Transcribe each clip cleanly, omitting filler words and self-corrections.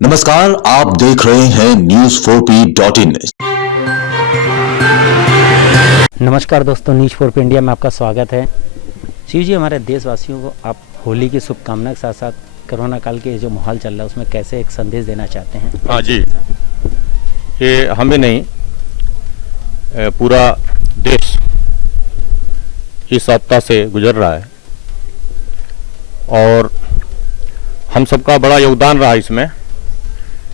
नमस्कार, आप देख रहे हैं News4P.in। नमस्कार दोस्तों, न्यूज़4P इंडिया में आपका स्वागत है। शिव जी, हमारे देशवासियों को आप होली की शुभकामना के साथ साथ कोरोना काल के जो माहौल चल रहा है उसमें कैसे एक संदेश देना चाहते हैं? हाँ जी, ये हमें नहीं, पूरा देश इस आपदा से गुजर रहा है और हम सबका बड़ा योगदान रहा इसमें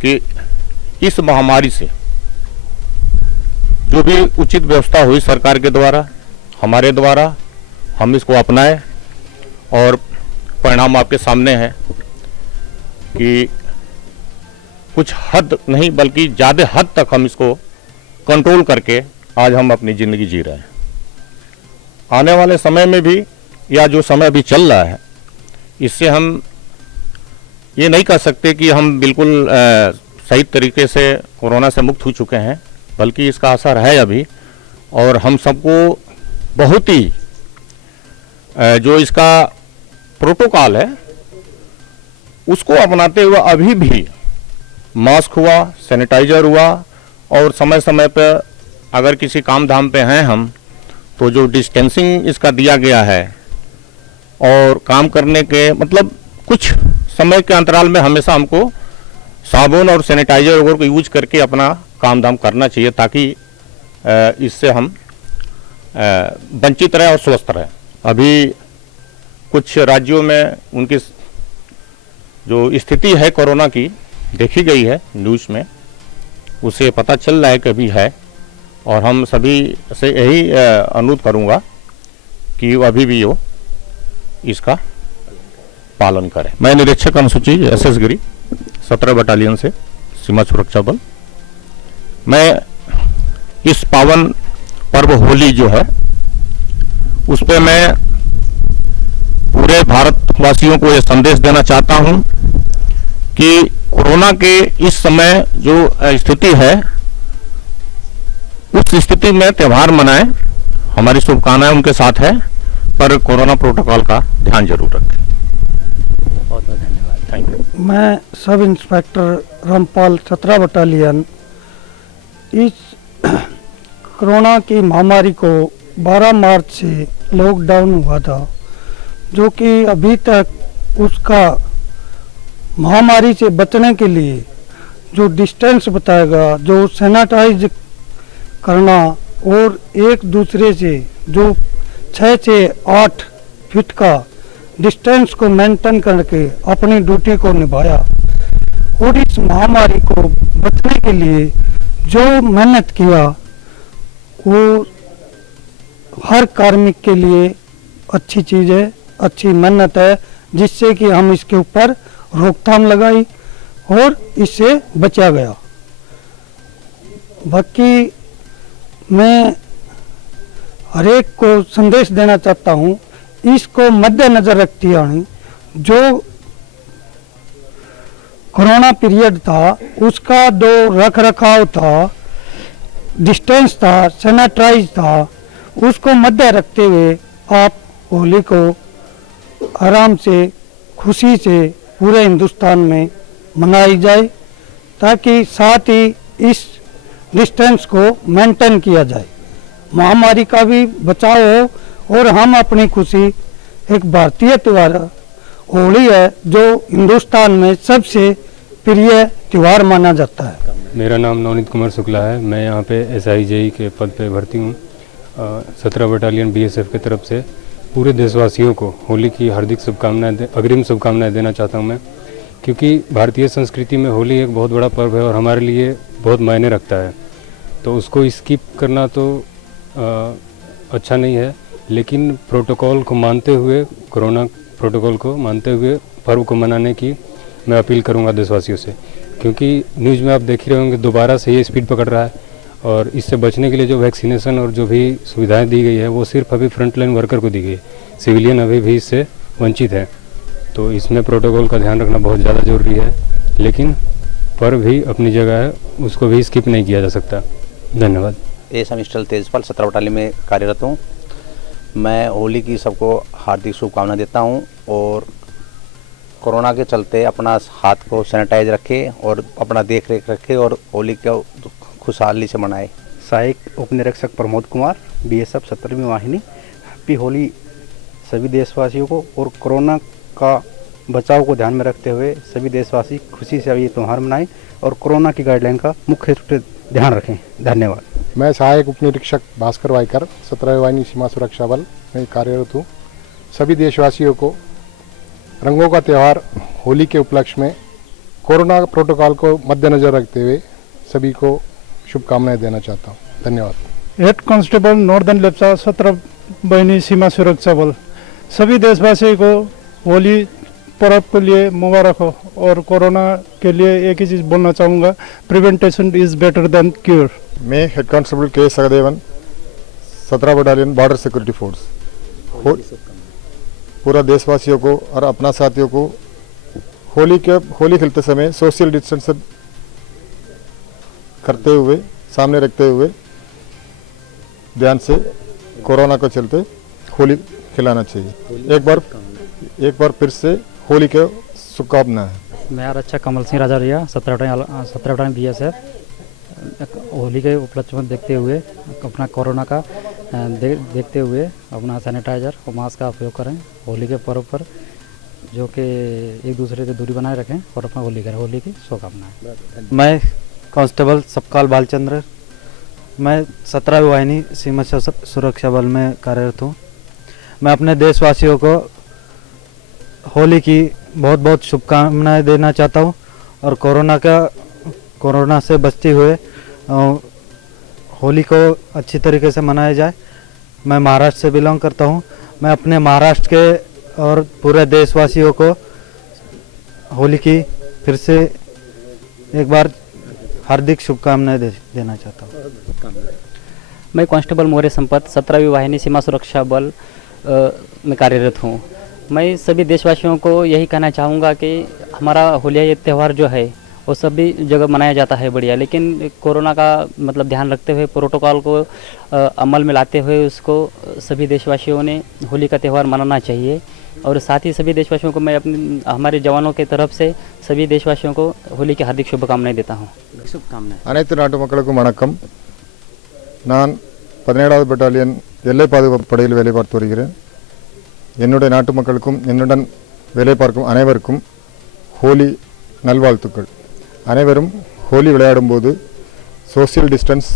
कि इस महामारी से जो भी उचित व्यवस्था हुई सरकार के द्वारा, हमारे द्वारा, हम इसको अपनाएं और परिणाम आपके सामने है कि कुछ हद नहीं बल्कि ज़्यादा हद तक हम इसको कंट्रोल करके आज हम अपनी ज़िंदगी जी रहे हैं। आने वाले समय में भी या जो समय अभी चल रहा है, इससे हम ये नहीं कह सकते कि हम बिल्कुल सही तरीके से कोरोना से मुक्त हो चुके हैं, बल्कि इसका असर है अभी। और हम सबको बहुत ही जो इसका प्रोटोकॉल है उसको अपनाते हुए अभी भी मास्क हुआ, सैनिटाइजर हुआ और समय समय पर अगर किसी काम धाम पे हैं हम तो जो डिस्टेंसिंग इसका दिया गया है और काम करने के मतलब कुछ समय के अंतराल में हमेशा हमको साबुन और सैनिटाइजर वगैरह को यूज करके अपना काम धाम करना चाहिए ताकि इससे हम वंचित रहें और स्वस्थ रहें। अभी कुछ राज्यों में उनकी जो स्थिति है कोरोना की देखी गई है न्यूज़ में, उसे पता चल रहा है कि अभी है। और हम सभी से यही अनुरोध करूंगा कि अभी भी वो इसका पालन करें। मैं निरीक्षक अनुसूची SS गिरी 17 बटालियन से सीमा सुरक्षा बल। मैं इस पावन पर्व होली जो है उस पर मैं पूरे भारतवासियों को ये संदेश देना चाहता हूं कि कोरोना के इस समय जो स्थिति है उस स्थिति में त्यौहार मनाएं। हमारी शुभकामनाएं उनके साथ है, पर कोरोना प्रोटोकॉल का ध्यान जरूर रखें। बहुत बहुत धन्यवाद। Thank you. मैं सब इंस्पेक्टर रामपाल 17 बटालियन। इस कोरोना की महामारी को 12 मार्च से लॉकडाउन हुआ था, जो कि अभी तक उसका महामारी से बचने के लिए जो डिस्टेंस बताएगा, जो सैनिटाइज करना और एक दूसरे से जो 6 से 8 फीट का डिस्टेंस को मेंटेन करके अपनी ड्यूटी को निभाया। और इस महामारी को बचने के लिए जो मेहनत किया वो हर कार्मिक के लिए अच्छी चीज़ है, अच्छी मेहनत है, जिससे कि हम इसके ऊपर रोकथाम लगाई और इससे बचा गया। बाकी मैं हरेक को संदेश देना चाहता हूँ, इसको मद्देनजर रखते हुए जो कोरोना पीरियड था उसका जो रख रखाव था, डिस्टेंस था, सैनिटाइज था, उसको मद्दे रखते हुए आप होली को आराम से, खुशी से पूरे हिंदुस्तान में मनाई जाए, ताकि साथ ही इस डिस्टेंस को मेंटेन किया जाए, महामारी का भी बचाव हो और हम अपनी खुशी। एक भारतीय त्यौहार होली है जो हिंदुस्तान में सबसे प्रिय त्यौहार माना जाता है। मेरा नाम नवनीत कुमार शुक्ला है। मैं यहाँ पे SIJE के पद पे भर्ती हूँ। 17 बटालियन BSF की तरफ से पूरे देशवासियों को होली की हार्दिक शुभकामनाएं, अग्रिम शुभकामनाएं देना चाहता हूँ मैं, क्योंकि भारतीय संस्कृति में होली एक बहुत बड़ा पर्व है और हमारे लिए बहुत मायने रखता है। तो उसको स्किप करना तो अच्छा नहीं है, लेकिन प्रोटोकॉल को मानते हुए, कोरोना प्रोटोकॉल को मानते हुए पर्व को मनाने की मैं अपील करूंगा देशवासियों से, क्योंकि न्यूज़ में आप देख ही रहे होंगे दोबारा से ये स्पीड पकड़ रहा है। और इससे बचने के लिए जो वैक्सीनेशन और जो भी सुविधाएं दी गई है वो सिर्फ अभी फ्रंटलाइन वर्कर को दी गई, सिविलियन अभी भी इससे वंचित है। तो इसमें प्रोटोकॉल का ध्यान रखना बहुत ज़्यादा ज़रूरी है, लेकिन पर्व भी अपनी जगह है, उसको भी स्किप नहीं किया जा सकता। धन्यवाद। मिस्टर तेजपाल 17 बटालियन में कार्यरत हूँ। मैं होली की सबको हार्दिक शुभकामना देता हूँ और कोरोना के चलते अपना हाथ को सैनिटाइज रखें और अपना देख रेख रखें और होली को खुशहाली से मनाएं। सहायक उप निरीक्षक प्रमोद कुमार, बीएसएफ 17वीं वाहिनी। हैप्पी होली सभी देशवासियों को। और कोरोना का बचाव को ध्यान में रखते हुए सभी देशवासी खुशी से ये त्यौहार मनाएं और कोरोना की गाइडलाइन का मुख्य रूप से ध्यान रखें। धन्यवाद। मैं सहायक उप निरीक्षक भास्कर वाइकर 17वीं वाहिनी सीमा सुरक्षा बल में कार्यरत हूँ। सभी देशवासियों को रंगों का त्यौहार होली के उपलक्ष्य में कोरोना प्रोटोकॉल को मद्देनजर रखते हुए सभी को शुभकामनाएं देना चाहता हूँ। धन्यवाद। हेड कांस्टेबल नॉर्दर्न लेप्चा 17 वाहिनी सीमा सुरक्षा बल। सभी देशवासियों को होली पर्व के लिए मुबारक हो। और कोरोना के लिए एक ही चीज़ बोलना चाहूँगा, prevention is better than cure. मैं हेड कांस्टेबल के Sahadevan 17 battalion border security force. पूरा देशवासियों को और अपना साथियों को होली खेलते समय सोशल डिस्टेंस करते हुए सामने रखते हुए ध्यान से कोरोना को चलते होली खिलाना चाहिए। एक बार फिर से होली के शुभकामनाएं। मैं आरक्षक कमल सिंह राजारिया 17 बीएसएफ। होली के उपलक्ष्य में देखते हुए अपना कोरोना का देखते हुए अपना सैनिटाइजर और मास्क का उपयोग करें होली के पर्व पर, जो कि एक दूसरे से दूरी बनाए रखें और अपना होली करें। होली की शुभकामनाएं। मैं कांस्टेबल सबकाल बालचंद्र, मैं 17वीं वाहिनी सीमा सुरक्षा बल में कार्यरत हूँ। मैं अपने देशवासियों को होली की बहुत बहुत शुभकामनाएं देना चाहता हूँ और कोरोना से बचते हुए होली को अच्छी तरीके से मनाया जाए। मैं महाराष्ट्र से बिलोंग करता हूँ। मैं अपने महाराष्ट्र के और पूरे देशवासियों को होली की फिर से एक बार हार्दिक शुभकामनाएं देना चाहता हूँ। मैं कांस्टेबल मोरे संपत 17वीं वाहिनी सीमा सुरक्षा बल में कार्यरत हूँ। मैं सभी देशवासियों को यही कहना चाहूँगा कि हमारा होली ये त्यौहार जो है वो सभी जगह मनाया जाता है बढ़िया, लेकिन कोरोना का मतलब ध्यान रखते हुए प्रोटोकॉल को अमल में लाते हुए उसको सभी देशवासियों ने होली का त्यौहार मनाना चाहिए। और साथ ही सभी देशवासियों को मैं हमारे जवानों की तरफ से सभी देशवासियों को होली की हार्दिक शुभकामनाएं देता हूँ। शुभकामनाएं। அனைத்து நாட்டு மக்களுக்கும் வணக்கம். நான் 17வது பட்டாலியன் எல்லை பாதுகாப்பு படையில் வேலை பார்த்து வருகிறேன். என்னுடைய நாட்டு மக்களுக்கும் என்னுடன் வேலை பார்க்கும் அனைவருக்கும் ஹோலி நல்வாழ்த்துக்கள். அனைவரும் ஹோலி விளையாடும்போது சோஷியல் டிஸ்டன்ஸ்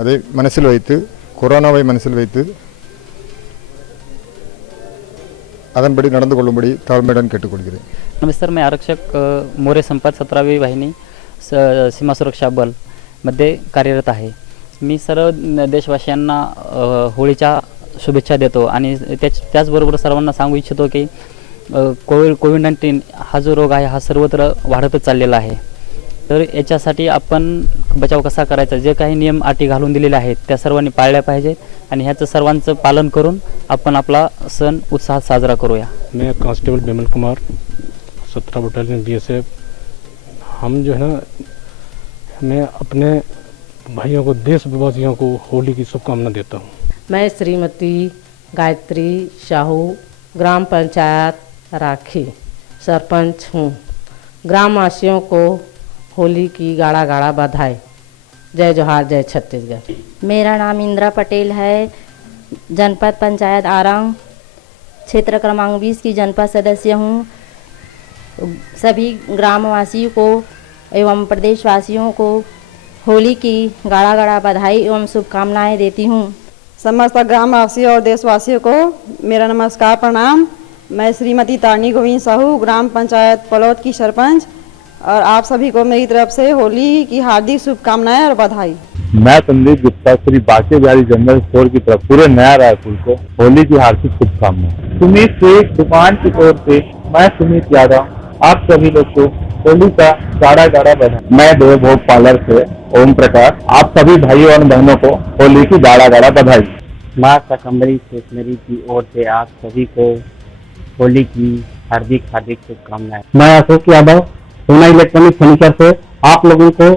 அதை மனசில் வைத்து கொரோனாவை மனசில் வைத்து அதன்படி நடந்து கொள்ளும்படி தாழ்மையுடன் கேட்டுக்கொள்கிறேன். नमस्कार, मैं आरक्षक मोरे संपत 17वीं वाहिनी सीमा सुरक्षा बल मध्ये कार्यरत आहे. मी सर्व देशवासियांना होळीच्या शुभेच्छा देतो आणि त्याचबरोबर सर्वांना सांगू इच्छितो की कोविड-19 हा जो रोग आहे हा सर्वत्र वाढतच चाललेला आहे. तर याच्यासाठी आपण बचाव कसा करायचा, जे काही नियम अटी घालून दिलेले आहेत त्या सर्वांनी पाळल्या पाहिजेत आणि ह्याचं सर्वांचं पालन करून आपण आपला सण उत्साहात साजरा करूया. मैं constable Bimal Kumar 17 battalion BSF. हम जो है ना, मैं अपने भाइयों को देशवासियों को होली की शुभकामना देता हूँ। मैं श्रीमती गायत्री साहू, ग्राम पंचायत राखी सरपंच हूँ। ग्रामवासियों को होली की गाड़ा गाड़ा बधाई। जय जोहार, जय छत्तीसगढ़। मेरा नाम इंदिरा पटेल है, जनपद पंचायत आरंग क्षेत्र क्रमांक 20 की जनपद सदस्य हूँ। सभी ग्रामवासियों को एवं प्रदेशवासियों को होली की गाड़ा गाड़ा बधाई एवं शुभकामनाएं देती हूँ। समस्त ग्रामवासियों और देशवासियों को मेरा नमस्कार, प्रणाम। मैं श्रीमती तारणी गोविंद साहू, ग्राम पंचायत पलौद की सरपंच, और आप सभी को मेरी तरफ से होली की हार्दिक शुभकामनाएं और बधाई। मैं संदीप गुप्ता, श्री बांके बिहारी जनरल स्टोर की तरफ पूरे नया रायपुर को होली की हार्दिक शुभकामनाएं। सुमित शेख दुकान की ओर से मैं सुमित यादव आप सभी लोग को होली का गाड़ा गाड़ा बधाई। मैं देवभोग पार्लर से ओम प्रकाश आप सभी भाइयों और बहनों को होली की गाड़ा गाड़ा बधाई। माँ शाकंभरी स्टेशनरी की ओर से आप सभी को होली की हार्दिक हार्दिक शुभकामनाएं। मैं अशोक यादव, सोना इलेक्ट्रॉनिक फर्नीचर से आप लोगों को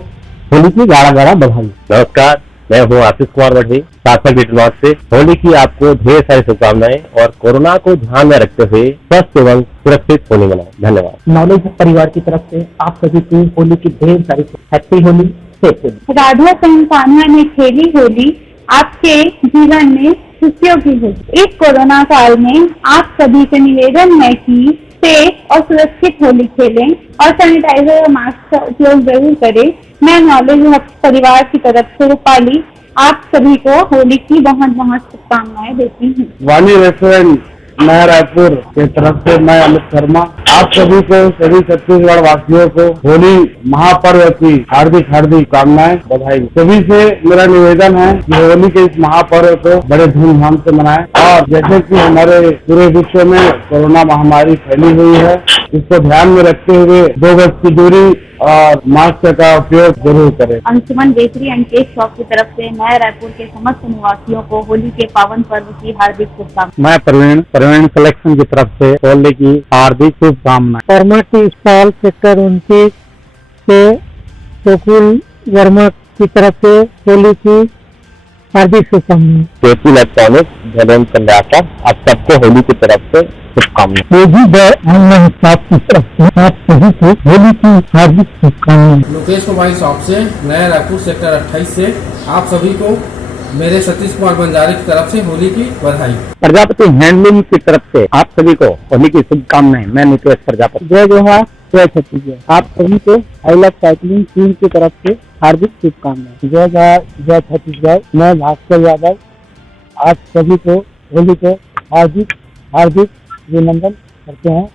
होली की गाड़ा गाड़ा बधाई। नमस्कार, मैं हूँ आशीष कुमार बढ़ी, शासन बीटनॉट से। होली की आपको ढेर सारी शुभकामनाएं और कोरोना को ध्यान में रखते हुए स्वस्थ एवं सुरक्षित होली मनाएं। धन्यवाद। नॉलेज परिवार की तरफ से आप सभी को होली की ढेर सारी हैप्पी होली, सेफ होली। राधा सिंह कान्हा ने खेली होली, आपके जीवन में खुशियों की होली। इस कोरोना काल में आप सभी से निवेदन है कि सेफ और सुरक्षित होली खेलें और सैनिटाइजर और मास्क का उपयोग जरूर करें। मैं नॉलेज परिवार की तरफ से रूपाली आप सभी को होली की बहुत बहुत शुभकामनाएं देती हूँ। वाणी रेस्टोरेंट नया रायपुर के तरफ से मैं अमित शर्मा आप सभी को, सभी छत्तीसगढ़ वासियों को होली महापर्व की हार्दिक हार्दिक कामनाएं, बधाई। सभी से मेरा निवेदन है कि होली के इस महापर्व को बड़े धूमधाम से मनाएं और जैसे कि हमारे पूरे विश्व में कोरोना महामारी फैली हुई है, इसको ध्यान में रखते हुए 2 गज की दूरी और मास्क का उपयोग जरूर करें। Anshuman bakery and cake shop की तरफ से नया रायपुर के समस्त निवासियों को होली के पावन पर्व की हार्दिक शुभकामनाएं। मैं प्रवीण कलेक्शन की तरफ से होली की हार्दिक शुभकामनाएं। वर्मा की स्टॉल सेक्टर 29 से गोकुल वर्मा की तरफ से होली की हार्दिक शुभकामनाएं। केपी इलेक्ट्रॉनिक्स धर्मेंद्र चंद्राकर आप सबको होली की तरफ से शुभकामनाएं। ऑनलाइन शॉप की तरफ से आप सभी को होली की हार्दिक शुभकामनाएं। लोकेश मोबाइल शॉप से नया रायपुर सेक्टर 28 से आप सभी को मेरे सतीश कुमार बंजारे की तरफ से होली की बधाई। प्रजापति हैंडलूम की तरफ से आप सभी को होली की शुभकामनाएं। मैं नितेश प्रजापति। जय जोहार, जय छत्तीसगढ़। आप सभी को आई लव साइकिलिंग टीम की तरफ से हार्दिक शुभकामनाएं। जय जोहार, जय छत्तीसगढ़। मैं भास्कर यादव आप सभी को होली को हार्दिक हार्दिक अभिनंदन करते हैं।